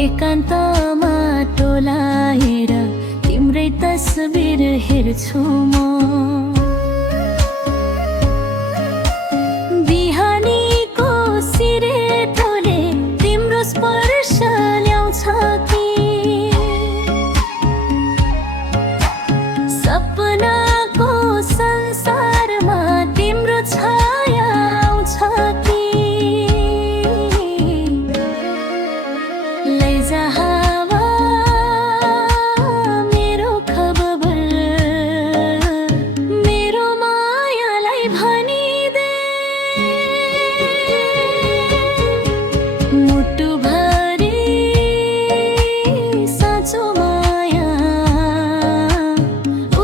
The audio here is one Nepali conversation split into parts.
एकान्तमा टोलाएर तिम्रै तस्बिर हेर्छु म। बिहानीको सिरेटोले तिम्रो स्पर्श ल्याउँछ कि सपनाको संसारमा तिम्रो छाया आउँछ कि लैजा हावा मेरो खबर मेरो मायालाई भनिदे मुटुभरि साँचो माया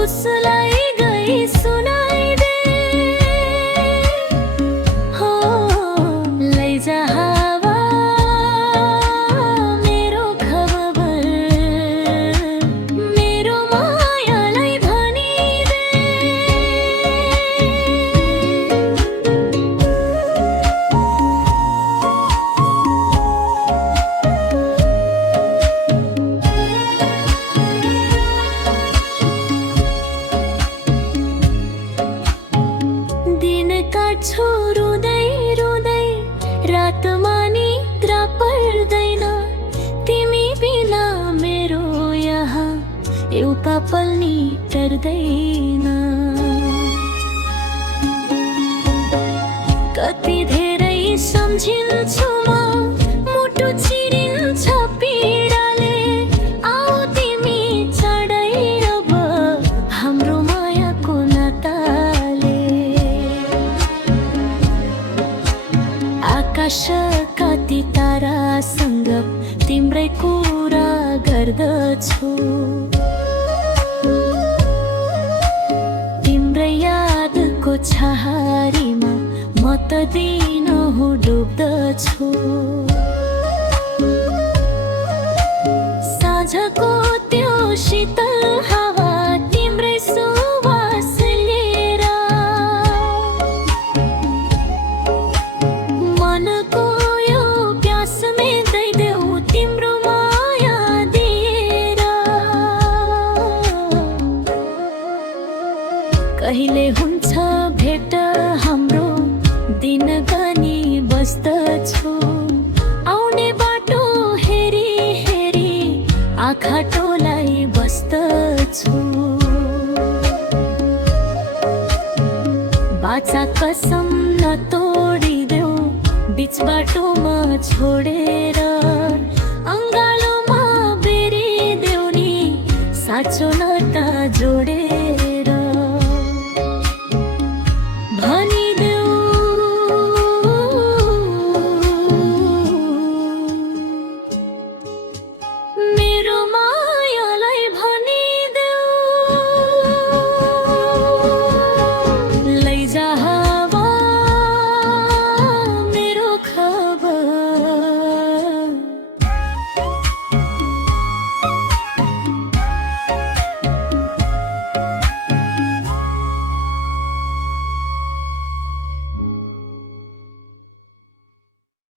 उसलाई गई सुनाइदे हो लैजा हावा मेरो खबर मेरो मायालाई भनिदे। दिन काट्छु रुँदै रुँदै रातमा निद्रा पर्दैन तिमी बिना मेरो यहाँ एउटा पल नि टर्दैन। कति धेरै सम्झिन्छु म मुटु चिरिन्छ पीडाले आऊ तिमी चाँडै अब हाम्रो मायाको नाताले। आकाश कति तारासँग तिम्रै कुरा गर्दछु तिम्रै यादको छहारीमा म त दिनहुँ डुब्दछु। साँझको त्यो शीतल हावा तिम्रै सुवास लिएर मनको यो प्यास मेट्दैदेऊ तिम्रो माया दिएर। कहिले हुन्छ भेट हाम्रो दिन गनी बस्दछु आउने बाटो हेरी हेरी आँखा टोलाई बस्दछु। बाचा कसम नतोडिदेऊ बिच बाटोमा छोडेर